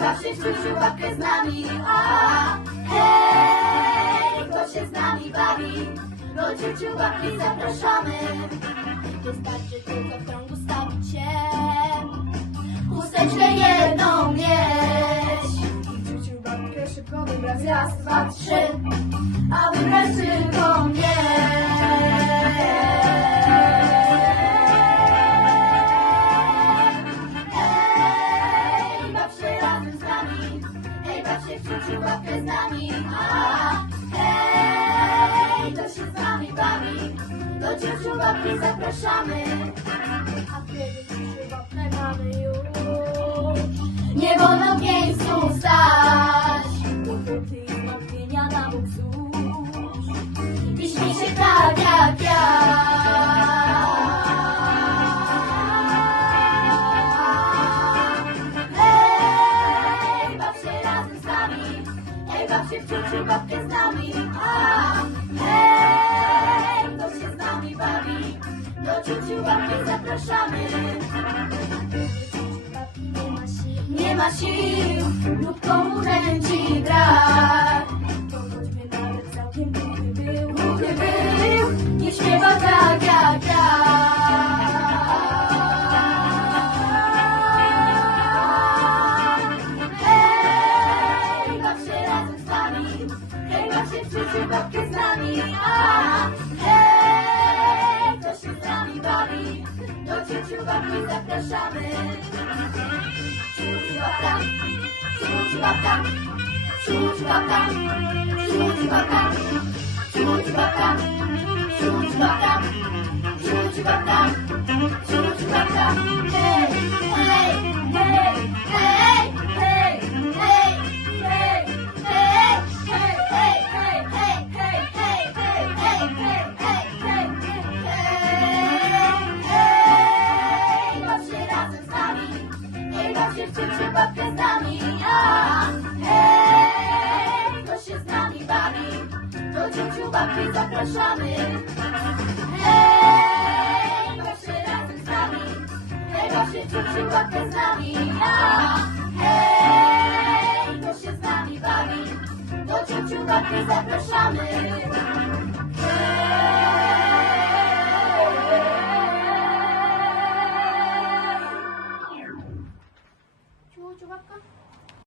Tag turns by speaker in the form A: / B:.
A: Hej, w ciuciu babkę z nami. A, hej, kto się z nami bawi? Do ciuciu babki zapraszamy. Wystarczy tylko w krągu stawić się. Chusteczkę jedną mieć. Ciuciu babkę szybko wybrać. Raz, dwa, trzy. A wybrać tylko mnie. Baw się w ciuciu babkę z nami. A, hej, kto się z nami bawi? Do ciuciu babki zapraszamy. A kiedy ciuciu babkę mamy już. Nie wolno miejscu ciuciu babkę z nami. A, hej, kto się z nami bawi? Do ciuciu babki zapraszamy. Nie ma sił, lub komu chęci brak. Babkę z nami. A, hej, kto się z nami bawi, do ciuciu babki zapraszamy. Ciuciu babka, ciuciu babka, ciuciu babka, ciuciu babka, ciuciu babka, ciuciu babka, ciuciu babka, Ciuciu babkę z nami. A, hej, kto się z nami bawi? Do ciuciu babki zapraszamy. Hej, baw się razem z nami. Hej, baw się ciuciu babkę z nami. A, hej, kto się z nami bawi? Do ciuciu babki zapraszamy.